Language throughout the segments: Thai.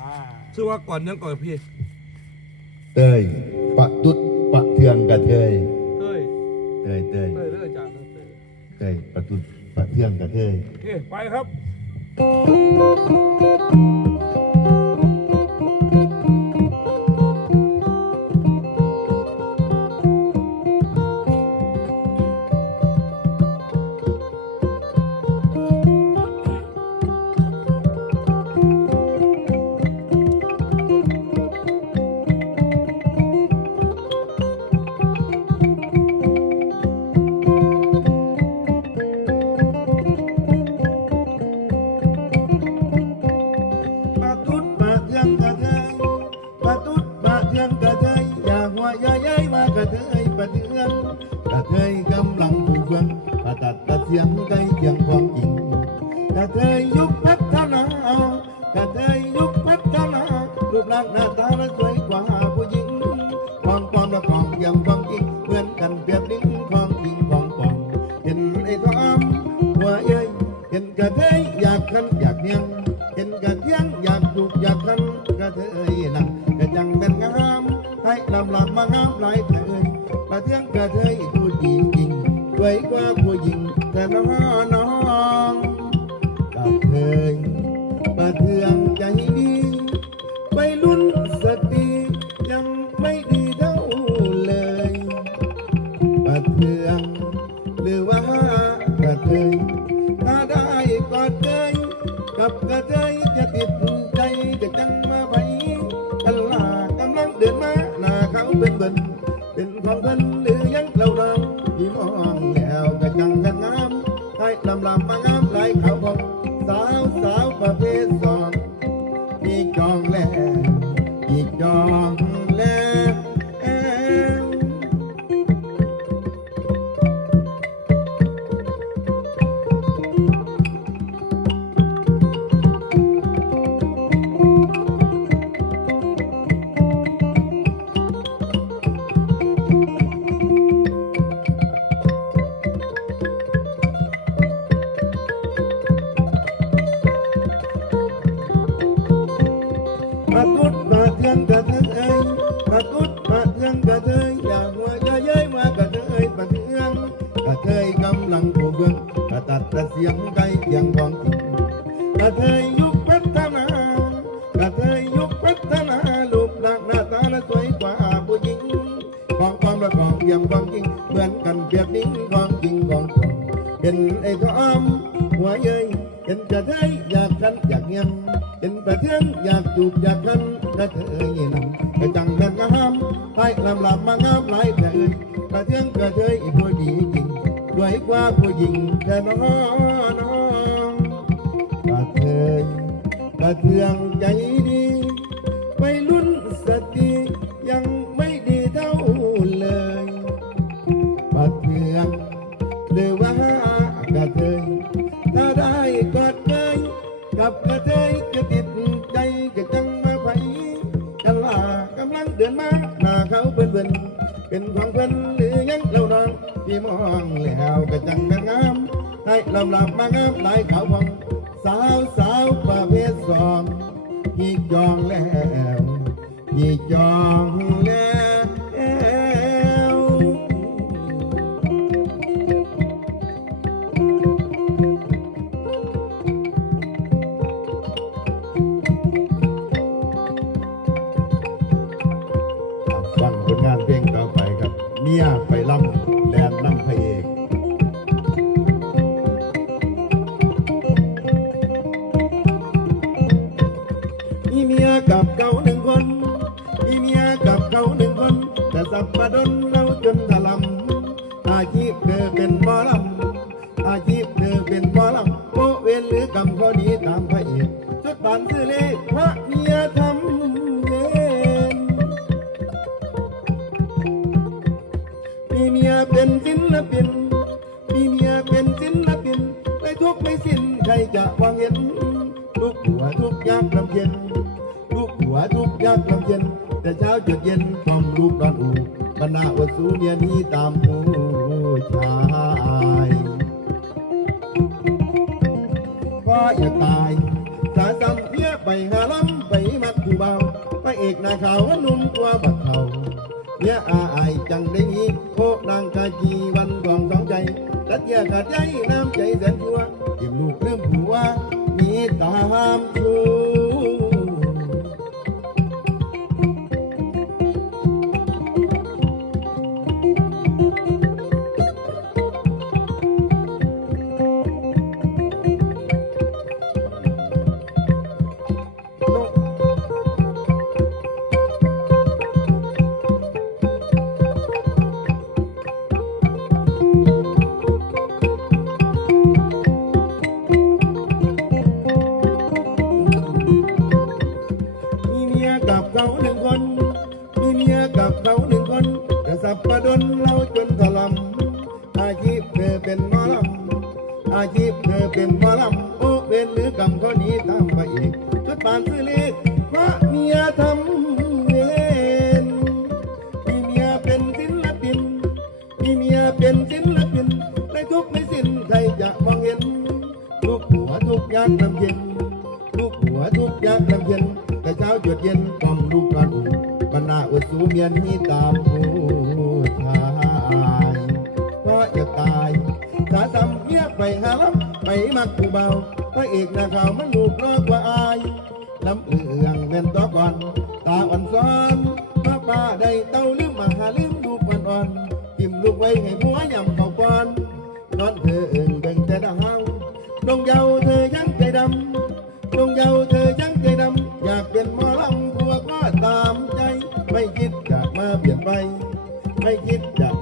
อ่าชื่อว่าก่อนยังก่อนพี่เตยปะตุดปะเทืองกระเทยเต้ยเตยเตยเต้ยเด้ออาจารย์เต้ยเตยปะตุดปะเทืองกระเทยโอเคไปครับ เทยยุคพัฒนากระเทยยุคพัฒนารูปร่างหน้าตาและสวยกว่าผู้หญิงความความและของเทียมความจริงเหมือนกันเปรียบลิ้นของจริงของปองเห็นไอ้ความว่าเอ้ยเห็นกระเทย ลำลำมางามหลเขาบอกสาวสาว กำลังผูกเบื้องกระตัดกระเสียงใกล้เคียงของจริงกระเทยยุคพัฒนากระเทยยุคพัฒนารูปร่างหน้าตาและสวยกว่าผู้หญิงของความละของเทียมของจริงเหมือนกันเปรียบนิ้งของจริงของปลอมเป็นไอ้ความหัวเย้ยเห็นกระเทยอยากกันอยากเงียบเป็นประเทืองอยากจูบอยากกันกระเทยนั่นกระจังแม่นงามให้ลำลำมางาม ยกว่าผู้หญิงแต่น้องน้องกระเทยกระเทืองใจดี องแล้วก็จังแม่งามให้ลำลำมางามหลายเขาพองสาวสาวประเภทสองยี่จองแล้วยี่จองแล้ว อาชีพเธอเป็นหมอลำอาชีพเธอเป็นหมอลำโอเวนหรือกำข้อนี้ตามพระเอกชุดบานซื้อเลขพระเมียทำเวรมีเมียเป็นศิลปินมีเมียเป็นศิลปินไม่ทุกไม่สิ้นใครจะวางเห็นทุกหัวทุกยากลำเย็นทุกหัวทุกยากลำเย็นแต่เช้าจดเย็นต้องลูกนอนอูบรรดาอวดสูเมียนี้ตามผู้ พ่ออยากตายสาซ้ำเพี้ยไปหาล้ำไปมักเอกนาขาวนุ่มกว่าบักเขาเนี่ยอาอายจังได้นี้โคนางกาจีวันกองสองใจตัดเยียขาดใจน้ำใจแสนชัวเก็บลูกเริ่มผัวมีตามชูมี อาชีพเธอเป็นหมอลำโอเป็นหรือกรรมเขานี้ตามไปอีกชุดปานซื้อเล็กเพราะเมียทำเวรมีเมียเป็นศิลปิน มีเมียเป็นศิลปินในทุกไม่สิ้นใครจะมองเห็น ทุกหัวทุกยากลำเย็น ทุกหัวทุกยากลำเย็นแต่เช้าจดเย็นกล่อมลูกกระดูบรรณาอดสูเมียนนี้ตามผู้ำเมียไปหาลับไปมักผู้เบาพระเอกนาข่าวมันลูกรอกว่าอายน้ำเอืองแม่นต่อก่อนตาอ่อนซ้อนป้าป้าได้เต้าลืมมาหาลืมลูกอ่อนๆทิมลูกไว้ให้หัวยำเข้าก่อนนอนเธอเอิงเบ่งแต่ดาวดงเยาว์เธอยังใจดำจงเยาว์เธอยังใจดำอยากเป็นหมอลำบัวก็ตามใจ ไม่คิดอยากมาเปลี่ยนไปไม่คิดอยาก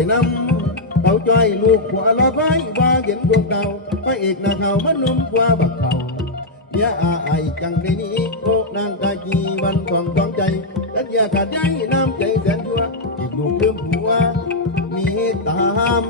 อยน้ำเบาจ้อยลูกขวาลอดไว้ว่าเห็นดวงดาวพระเอกนาเขามันุ่มกว่าบักเขาเยาอาไอจังในนี้โอนางกากีวันทองทองใจกันยาขาดใจน้ำใจแสนชั่วอีกลูกเพิ่มหัวมีตาม